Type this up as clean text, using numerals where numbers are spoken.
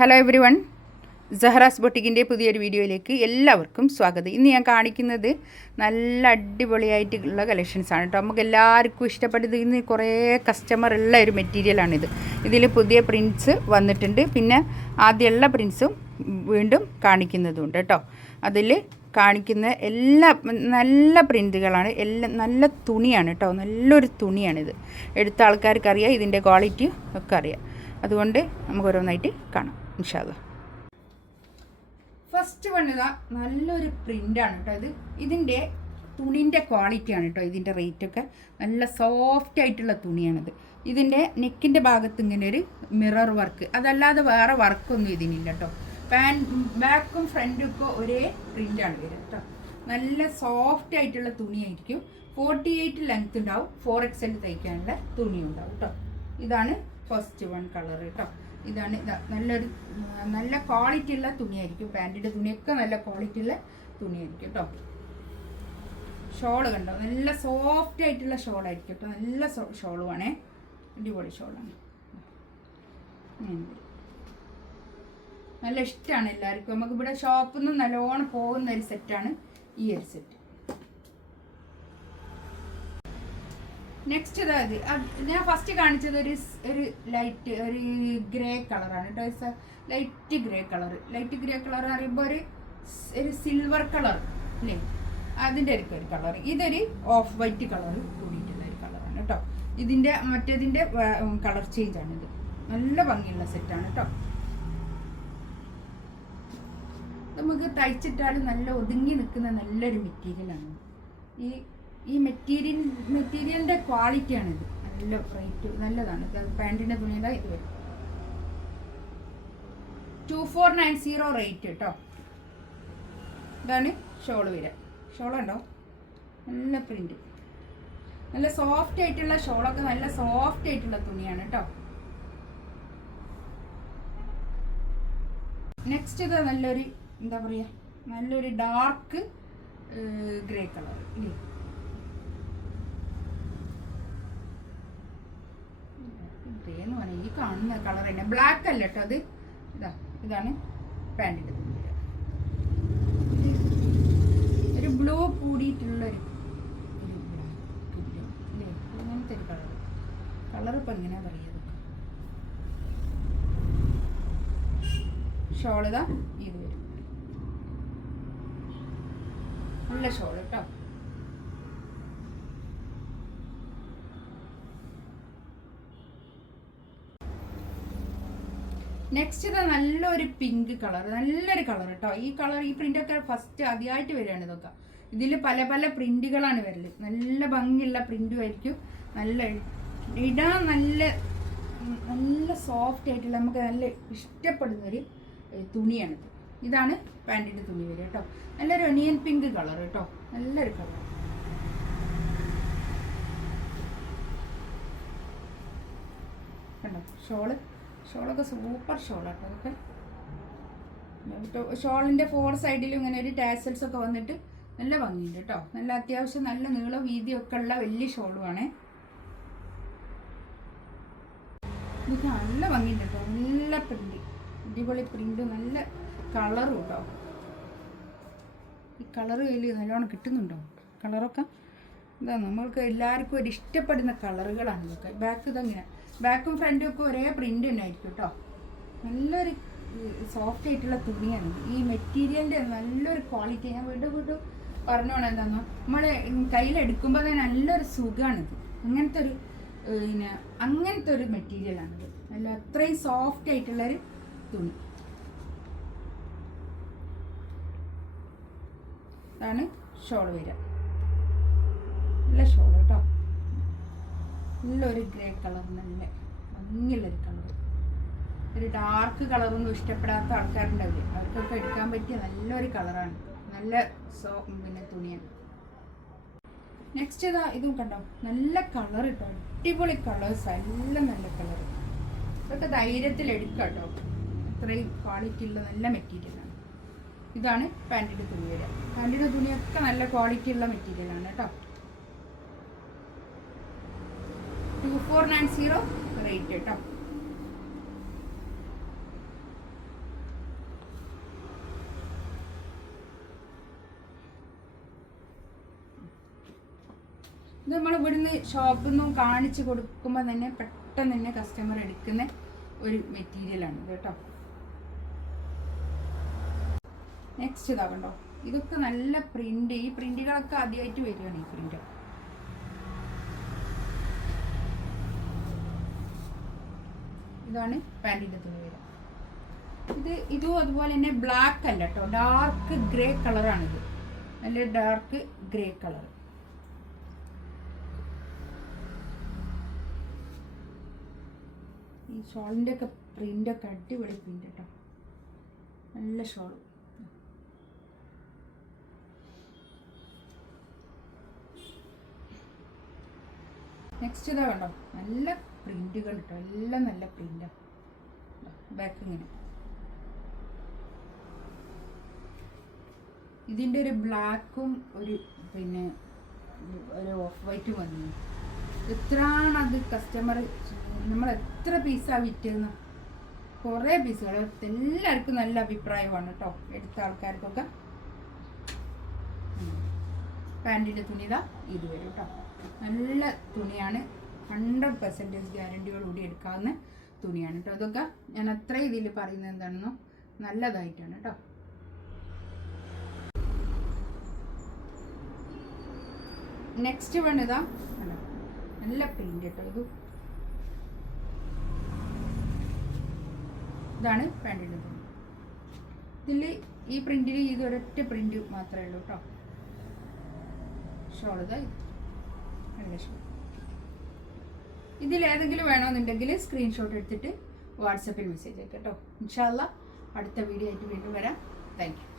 Hello every one, സഹറാസ് ബൊട്ടിക്കിൻ്റെ പുതിയൊരു വീഡിയോയിലേക്ക് എല്ലാവർക്കും സ്വാഗതം. ഇന്ന് ഞാൻ കാണിക്കുന്നത് നല്ല അടിപൊളിയായിട്ടുള്ള കളക്ഷൻസാണ് കേട്ടോ. നമുക്ക് എല്ലാവർക്കും ഇഷ്ടപ്പെട്ടത് ഇന്ന് കുറേ കസ്റ്റമർ ഉള്ള ഒരു മെറ്റീരിയലാണിത്. ഇതിൽ പുതിയ പ്രിൻറ്റ്സ് വന്നിട്ടുണ്ട്, പിന്നെ ആദ്യമുള്ള പ്രിൻറ്റ്സും വീണ്ടും കാണിക്കുന്നതുണ്ട് കേട്ടോ. അതിൽ കാണിക്കുന്ന എല്ലാ നല്ല പ്രിൻറ്റുകളാണ്, എല്ലാം നല്ല തുണിയാണ് കേട്ടോ. നല്ലൊരു തുണിയാണിത്. എടുത്ത ആൾക്കാർക്ക് അറിയാം, ഇതിൻ്റെ ക്വാളിറ്റി ഒക്കെ അറിയാം. അതുകൊണ്ട് നമുക്ക് ഓരോന്നായിട്ട് കാണാം ഇൻഷാ അല്ലാഹ്. ഫസ്റ്റ് വൺ ഇതാ നല്ലൊരു പ്രിൻ്റാണ് കേട്ടോ. ഇതിൻ്റെ തുണിൻ്റെ ക്വാളിറ്റിയാണ് കേട്ടോ. ഇതിൻ്റെ റേറ്റൊക്കെ നല്ല സോഫ്റ്റ് ആയിട്ടുള്ള തുണിയാണിത്. ഇതിൻ്റെ നെക്കിൻ്റെ ഭാഗത്ത് ഇങ്ങനെ ഒരു മിറർ വർക്ക്, അതല്ലാതെ വേറെ വർക്കൊന്നും ഇതിനില്ല കേട്ടോ. ബാക്കും ഫ്രണ്ടും ഒക്കെ ഒരേ പ്രിൻ്റാണ് വരിക കേട്ടോ. നല്ല സോഫ്റ്റ് ആയിട്ടുള്ള തുണിയായിരിക്കും. 48 ലെങ്ത് ഉണ്ടാവും. 4XL തയ്ക്കാനുള്ള തുണി ഉണ്ടാവും കേട്ടോ. ഇതാണ് ഫസ്റ്റ് വൺ കളർ കേട്ടോ. ഇതാണ് നല്ല ക്വാളിറ്റി ഉള്ള തുണിയായിരിക്കും. പാൻറ്റിൻ്റെ തുണിയൊക്കെ നല്ല ക്വാളിറ്റി ഉള്ള തുണിയായിരിക്കും കേട്ടോ. ഷോള് കണ്ടോ, നല്ല സോഫ്റ്റ് ആയിട്ടുള്ള ഷോളായിരിക്കും കേട്ടോ. നല്ല ഷോളുമാണേ, അടിപൊളി ഷോളാണ്. നല്ല ഇഷ്ടമാണ് എല്ലാവർക്കും. നമുക്കിവിടെ ഷോപ്പിൽ നിന്ന് നല്ലോണം പോകുന്ന ഒരു സെറ്റാണ് ഈ ഒരു സെറ്റ്. നെക്സ്റ്റ് അതായത് ഞാൻ ഫസ്റ്റ് കാണിച്ചത് ഒരു ലൈറ്റ് ഒരു ഗ്രേ കളറാണ് കേട്ടോ. ലൈറ്റ് ഗ്രേ കളർ പറയുമ്പോൾ ഒരു സിൽവർ കളർ അല്ലേ, അതിൻ്റെ ഒരു കളർ. ഇതൊരു ഓഫ് വൈറ്റ് കളർ കൂടിയിട്ടുള്ള ഒരു കളറാണ് കേട്ടോ. ഇതിൻ്റെ മറ്റേതിൻ്റെ കളർ ചേഞ്ച് ആണിത്. നല്ല ഭംഗിയുള്ള സെറ്റാണ് കേട്ടോ. നമുക്ക് തയ്ച്ചിട്ടാലും നല്ല ഒതുങ്ങി നിൽക്കുന്ന നല്ലൊരു മെറ്റീരിയലാണ് ഈ മെറ്റീരിയലിൻ്റെ ക്വാളിറ്റിയാണിത്. നല്ല റേറ്റ് നല്ലതാണ്. പാൻറ്റിൻ്റെ തുണിയുടെ ഇത് വരും 2490 റേറ്റ് കേട്ടോ. ഇതാണ് ഷോള് വരിക. ഷോളുണ്ടോ, നല്ല പ്രിന്റ്, നല്ല സോഫ്റ്റ് ആയിട്ടുള്ള ഷോളൊക്കെ നല്ല സോഫ്റ്റ് ആയിട്ടുള്ള തുണിയാണ് കേട്ടോ. നെക്സ്റ്റ് ഇത് നല്ലൊരു എന്താ പറയുക, നല്ലൊരു ഡാർക്ക് ഗ്രേ കളർ ഇല്ലേ. ഗ്രേന്ന് പറഞ്ഞാൽ ഈ കാണുന്ന കളർ തന്നെ, ബ്ലാക്ക് അല്ല കേട്ടോ. അത് ഇതാണ് പാൻറ്റിൻ്റെ തുണി. ഒരു ബ്ലൂ കൂടിയിട്ടുള്ളൊരു അങ്ങനത്തെ ഒരു കളർ ഇപ്പം എങ്ങനെയാ പറയുക. ഷോളിതാ ഇത് വരും, നല്ല ഷോൾ കേട്ടോ. നെക്സ്റ്റ് ഇത് നല്ലൊരു പിങ്ക് കളർ, നല്ലൊരു കളർ കേട്ടോ. ഈ പ്രിൻ്റൊക്കെ ഫസ്റ്റ് ആദ്യമായിട്ട് വരികയാണ് ഇതൊക്കെ. ഇതിൽ പല പല പ്രിൻ്റുകളാണ് വരല്. നല്ല ഭംഗിയുള്ള പ്രിൻ്റും ആയിരിക്കും. നല്ല ഇടാൻ നല്ല സോഫ്റ്റ് ആയിട്ടുള്ള നമുക്ക് നല്ല ഇഷ്ടപ്പെടുന്നൊരു തുണിയാണിത്. ഇതാണ് പാൻറ്റിൻ്റെ തുണി വരിക കേട്ടോ. നല്ലൊരു ഒനിയൻ പിങ്ക് കളർ കേട്ടോ. നല്ലൊരു കളർ. കണ്ടോ ഷോളൊക്കെ സൂപ്പർ ഷോളാട്ടോ. അതൊക്കെ ഷോളിൻ്റെ 4 സൈഡിലും ഇങ്ങനെ ഒരു ടാസൽസ് ഒക്കെ വന്നിട്ട് നല്ല ഭംഗിയുണ്ട് കേട്ടോ. നല്ല അത്യാവശ്യം നല്ല നീളം വീതിയൊക്കെ ഉള്ള വലിയ ഷോളുമാണ്. ഇതൊക്കെ നല്ല ഭംഗിയുണ്ട് കേട്ടോ. നല്ല പ്രിന്റ്, അടിപൊളി പ്രിന്റ്, നല്ല കളറും കേട്ടോ. ഈ കളറ് വലിയ നല്ലോണം കിട്ടുന്നുണ്ടോ? കളറൊക്കെ എന്താ നമ്മൾക്ക് എല്ലാവർക്കും ഒരു ഇഷ്ടപ്പെടുന്ന കളറുകളാണ് ഇതൊക്കെ. ബാക്ക് ഇതങ്ങനെ ബാക്കും ഫ്രണ്ടും ഒക്കെ ഒരേ പ്രിന്റ് തന്നെ ആയിരിക്കും കേട്ടോ. നല്ലൊരു സോഫ്റ്റ് ആയിട്ടുള്ള തുണിയാണ്. ഈ മെറ്റീരിയലിൻ്റെ നല്ലൊരു ക്വാളിറ്റി ഞാൻ വീണ്ടും പറഞ്ഞോണം. എന്താണെന്നോ, നമ്മളെ കയ്യിലെടുക്കുമ്പോൾ തന്നെ നല്ലൊരു സുഖമാണിത്. അങ്ങനത്തെ ഒരു മെറ്റീരിയലാണിത്. നല്ല അത്രയും സോഫ്റ്റ് ആയിട്ടുള്ളൊരു തുണി. ഇതാണ് ഷോൾ വരിക. നല്ല ഷോൾ കേട്ടോ. നല്ലൊരു ഗ്രേ കളർ, നല്ല ഭംഗിയുള്ളൊരു കളർ. ഒരു ഡാർക്ക് കളറൊന്നും ഇഷ്ടപ്പെടാത്ത ആൾക്കാരുണ്ടാവില്ലേ, അവർക്കൊക്കെ എടുക്കാൻ പറ്റിയ നല്ലൊരു കളറാണ്. നല്ല പിന്നെ തുണിയാണ്. നെക്സ്റ്റ് ഇതും കണ്ടോ, നല്ല കളർ കേട്ടോ. അടിപൊളി കളേഴ്സ്, എല്ലാം നല്ല കളർ. ഇതൊക്കെ ധൈര്യത്തിൽ എടുക്കാം കേട്ടോ. അത്രയും ക്വാളിറ്റി ഉള്ള നല്ല മെറ്റീരിയലാണ്. ഇതാണ് പാൻറ്റിൻ്റെ തുണി വരിക. പാൻറ്റിൻ്റെ തുണിയൊക്കെ നല്ല ക്വാളിറ്റി ഉള്ള മെറ്റീരിയലാണ് കേട്ടോ. 2490 റേറ്റ് കേട്ടോ. ഇത് നമ്മൾ ഇവിടുന്ന് ഷോപ്പിൽ നിന്നും കാണിച്ച് കൊടുക്കുമ്പോൾ തന്നെ പെട്ടെന്ന് തന്നെ കസ്റ്റമർ എടുക്കുന്ന ഒരു മെറ്റീരിയലാണ് ഇത് കേട്ടോ. നെക്സ്റ്റ് ഇതാ കണ്ടോ, ഇതൊക്കെ നല്ല പ്രിന്റ്. ഈ പ്രിന്റുകളൊക്കെ ആദ്യമായിട്ട് വരികയാണ് ഈ പ്രിന്റ്. ഇതാണ് പാൻറ്റിൻ്റെ തുണി വരിക. ഇതും അതുപോലെ തന്നെ ബ്ലാക്ക് അല്ല കേട്ടോ, ഡാർക്ക് ഗ്രേ കളറാണിത്. നല്ല ഡാർക്ക് ഗ്രേ കളർ. ഈ ഷോളിൻ്റെ ഒക്കെ പ്രിൻ്റൊക്കെ അടിപൊളി പ്രിൻ്റ് കേട്ടോ, നല്ല ഷോൾ. നെക്സ്റ്റ് ഇതാ കണ്ടോ, നല്ല പ്രിന്റുകൾ കേട്ടോ, എല്ലാം നല്ല പ്രിന്റാണ്. ബാക്ക് ഇങ്ങനെ ഇതിൻ്റെ ഒരു ബ്ലാക്കും ഒരു പിന്നെ ഒരു ഓഫ് വൈറ്റും വന്നു. എത്രയാണ് അത് കസ്റ്റമർ, നമ്മൾ എത്ര പീസാണ് വിറ്റതെന്ന്. കുറേ പീസുകൾ, എല്ലാവർക്കും നല്ല അഭിപ്രായമാണ് കേട്ടോ, എടുത്ത ആൾക്കാർക്കൊക്കെ. പാൻറ്റിൻ്റെ തുണി ഇതാ ഇത് വരും കേട്ടോ, നല്ല തുണിയാണ്. 100% ഗ്യാരണ്ടിയോടുകൂടി എടുക്കാവുന്ന തുണിയാണ് കേട്ടോ. ഇതൊക്കെ ഞാൻ അത്ര ഇതിൽ പറയുന്നത് എന്താണെന്നോ നല്ലതായിട്ടാണ് കേട്ടോ. നെക്സ്റ്റ് വൺ ഇതാ നല്ല പ്രിന്റ് കേട്ടോ. ഇതാണ് പാൻറ്റിൻ്റെ തുണി. ഇതിൽ ഈ പ്രിന്റിൽ ഇതൊരൊറ്റ പ്രിന്റ് മാത്രമേ ഉള്ളൂ കേട്ടോ. ഷോൾ ഇതാ നല്ല ഷോൾ. ഇതിലേതെങ്കിലും വേണമെന്നുണ്ടെങ്കിൽ സ്ക്രീൻഷോട്ട് എടുത്തിട്ട് വാട്സപ്പിൽ മെസ്സേജ് അയക്കാം കേട്ടോ. ഇൻഷാ അല്ലാഹ് അടുത്ത വീഡിയോ ആയിട്ട് വീണ്ടും വരാം. Thank you.